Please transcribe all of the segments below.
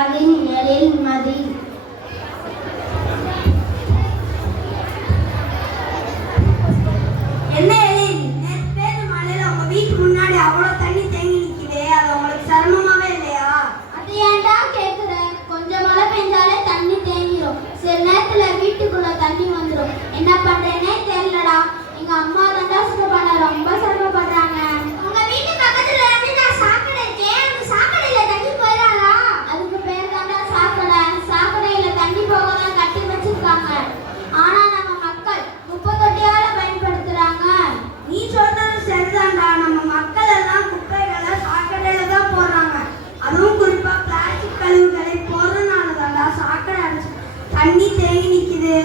அதன் நிழலில் மதி. என்ன எழில், நேற்று பேரு மழையில உங்க வீட்டுக்கு முன்னாடி அவ்வளவு தண்ணி தேங்கி நிக்குதே, அது உங்களுக்கு சிரமமாவே இல்லையா? அது ஏன்டா கேக்குற? கொஞ்சம் மழை பெஞ்சாலே தண்ணி தேங்கிரும். சில நேரத்துல வீட்டுக்குள்ள தண்ணி வந்துடும். என்ன பண்றேனே தெரியலடா. எங்க அம்மா தாண்டா சுத்தப்பட ரொம்ப சிரமப்படுறாங்க. உங்க வீட்டு பக்கத்துல இருந்து நான் சாக்கடை இருக்கேன். அந்த சாக்கடையில தண்ணி போயிடாதா? அதுக்கு பேர் தாண்டா சாக்கடை. சாக்கடையில தண்ணி போக தான் கட்டி வச்சிருக்காங்க. ஆனா நம்ம மக்கள் குப்பை தொட்டியால பயன்படுத்துறாங்க. நீ சொல்றது சரிதான்டா. நம்ம மக்கள் எல்லாம் குப்பைகளை சாக்கடையில தான் போடுறாங்க. அதுவும் குறிப்பா பிளாஸ்டிக் கழிவுகளை போடுறதுனால தான்டா சாக்கடை அடைச்சு தண்ணி தேங்கி நிக்குது.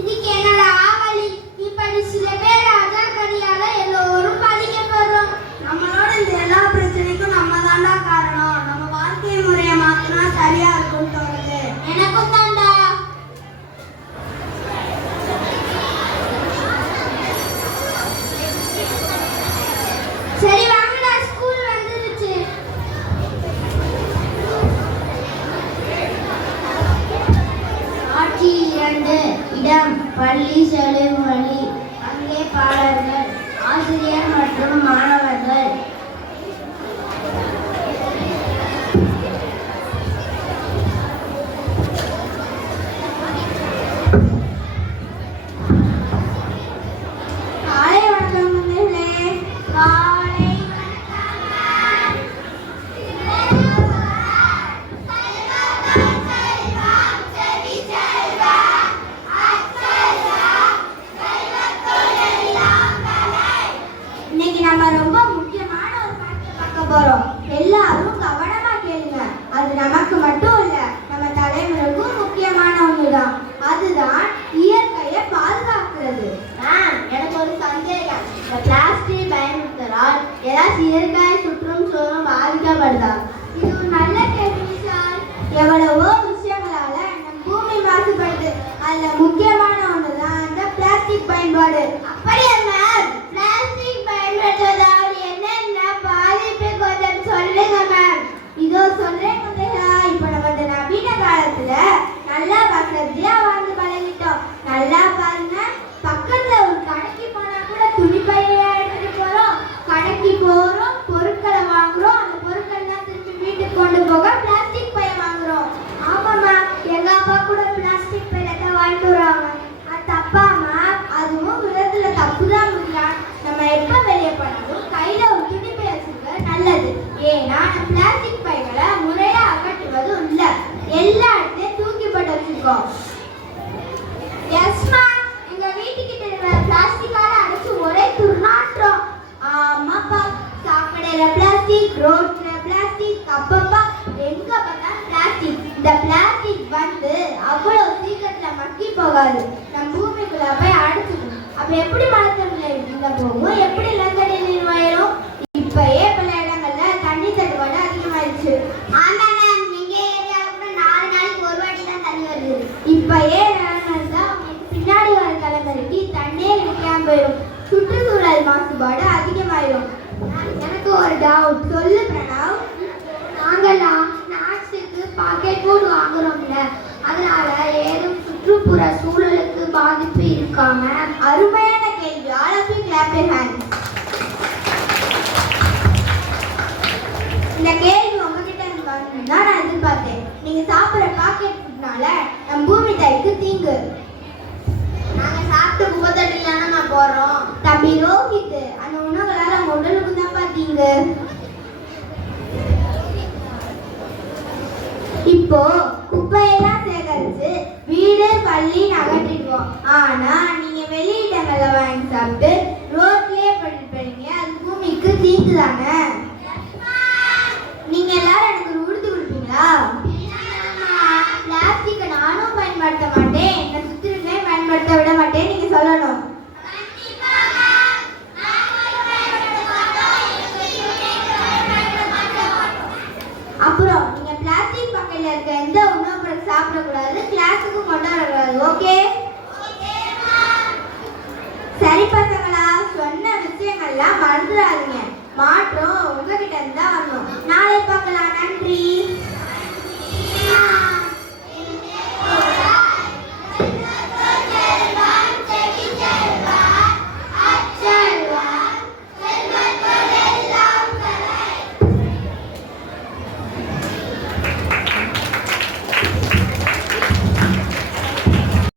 இதுக்கு என்னடா வழி? இப்படி சில பேர் அஜாக்கிரதையால எல்லோரும் பாதிக்கப்படுறோம். நம்மளோட இந்த எல்லா பிரச்சனைக்கும் நம்ம தான்டா காரணம். நம்ம வாழ்க்கை முறையை மாத்தினா சரியா இருக்கும்னு தோணுது. எனக்கும் தான்டா. சரி வாங்கடா, ஸ்கூல் வந்துருச்சு. காட்சி 2. இடம் பள்ளி செல்லும் வழி. அங்கே பாடல்கள், ஆசிரியர் மற்றும் மாணவர்கள். காலை வணக்கம் நண்பர்களே. காலை இன்னைக்கு நம்ம ரொம்ப முக்கியமான ஒரு பாட்டு பார்க்க போறோம். எல்லாரும் கவனமா கேளுங்க. அது நமக்கு மட்டும் இல்ல, நம்ம தலைமுறைக்கும் முக்கியமான ஒண்ணுதான். அதுதான் இயற்கையை பாதுகாக்கிறது. எனக்கு ஒரு சந்தேகம். இந்த பிளாஸ்டிக் பயன்படுத்துவதால் ஏதாச்சும் இயற்கை சுற்றுச்சூழலும் பாதிக்கப்படுதா? இது ஒரு நல்ல கேள்வி சார். எவ்வளவோ விஷயங்களால நம் பூமி மாசுபடுது. அதுல முக்கியமான ஒண்ணுதான் இந்த பிளாஸ்டிக் பயன்பாடு. அப்படியா மேம்? பிளாஸ்டிக் பயன்படுத்துவதால் என்னென்ன பாதிப்பு கொஞ்சம் சொல்லுங்க மேம். இதோ சொல்றேன் குழந்தைகளா. இப்ப நம்ம இந்த நவீன காலத்துல நல்லா வசதியா வாழ்ந்து பழகிட்டோம். நல்லா பாருங்க, பக்கத்துல ஒரு கடைக்கு போனா கூட துணி பையா எடுத்துட்டு போறோம். கடைக்கு போறோம், பொருட்களை வாங்குறோம். அந்த பொருட்கள் எல்லாம் திருப்பி வீட்டுக்கு கொண்டு போக பிளாஸ்டிக் பை வாங்குறோம். ஆமாம்மா, எங்க அப்பா கூட பிளாஸ்டிக் பையில தான் வாங்கிட்டு வராங்க. அது தப்பாமா? அதுவும் விதத்துல தப்புதான் முடியா. நம்ம எப்ப வெளியே போனாலும் கையில ஒரு துணி பை வச்சுக்க நல்லது. ஏன்னா நம்ம பிளாஸ்டிக் பைகளை முறையா அகற்றுவது இல்ல, எல்லா இடத்தையும் தூக்கி போட்டு வச்சிருக்கோம். எஸ்மா, எங்க வீட்டுக்கிட்ட இருக்கிற பிளாஸ்டிக்கால அடைச்சு ஒரே துர்நாற்றம். ஆமாப்பா, சாக்கடையில பிளாஸ்டிக், ரோட்ல பிளாஸ்டிக், அப்பப்பா எங்க பார்த்தாலும் பிளாஸ்டிக். இந்த பிளாஸ்டிக் வந்து அவ்வளவு சீக்கிரத்துல மக்கி போகாது, நம்ம பூமிக்குள்ள போய் அடைச்சிடும். அப்ப எப்படி மரத்தடியில இருந்த போகும், எப்படி நிலத்தடி நீர் வரும்? இப்பயே பல இடங்கள்ல தண்ணி தட்டுப்பாடு அதிகமாயிருச்சு. ஆமா மேம், எங்க ஏரியாவுல கூட 4 நாளைக்கு ஒரு வாட்டி தான் தண்ணி வருது. இப்பயே பின்னாடி வர தலைமுறைக்கு தண்ணீர் கிடைக்காம போயிடும். சுற்றுச்சூழல் மாசுபாடு அதிகமாயிடும். எனக்கு ஒரு டவுட், சொல்லு பிரணவ். நாங்கெல்லாம் ஸ்நாக்ஸுக்கு பாக்கெட் ஃபுட் வாங்குறோம்ல, அதனால ஏதும் சுற்றுப்புற சூழலுக்கு பாதிப்பு இருக்காம? அருமையான கேள்வி. All of you clap your hands. இந்த கேள்வி உங்ககிட்ட இருந்து வரணும்னு தான் நான் எதிர்பார்த்தேன். நீங்க சாப்பிட்ற பாக்கெட் ஃபுட்னால நம்ம பூமி தாய்க்கு தீங்கு. நாங்க சாப்பிட்டு குப்பை தட்டில நம்ம போறோம். தம்பி ரோஹித், அந்த உணவுகளால நம்ம உடலுக்கு தான் பாத்தீங்க. இப்போ குப்பையெல்லாம் சேகரிச்சு வீடு பள்ளி அகற்றிடுவோம். ஆனா நீங்க வெளியிடங்கள்ல வாங்கி சாப்பிட்டு ரோட்லயே பண்ணிருப்பீங்க. அது பூமிக்கு தீங்கு தானே. நீங்க எல்லாரும் எனக்கு ஒரு உறுதி கொடுப்பீங்களா? பிளாஸ்டிக்கை நானும் பயன்படுத்த மாட்டேன், என்னை சுத்திருந்தே பயன்படுத்த விட மாட்டேன், நீங்க சொல்லணும். அப்புறம் நீங்க பிளாஸ்டிக் பக்கத்துல இருக்க எந்த உணவு பொருள் சாப்பிடக்கூடாது, கிளாஸுக்கு கொண்டு வரக்கூடாது. ஓகே? சரி பசங்களா, சொன்ன விஷயங்கள்லாம் மறந்துடாதீங்க. மாற்றம் உங்ககிட்ட இருந்தா வரணும். நாளை பார்க்கலாம். நன்றி.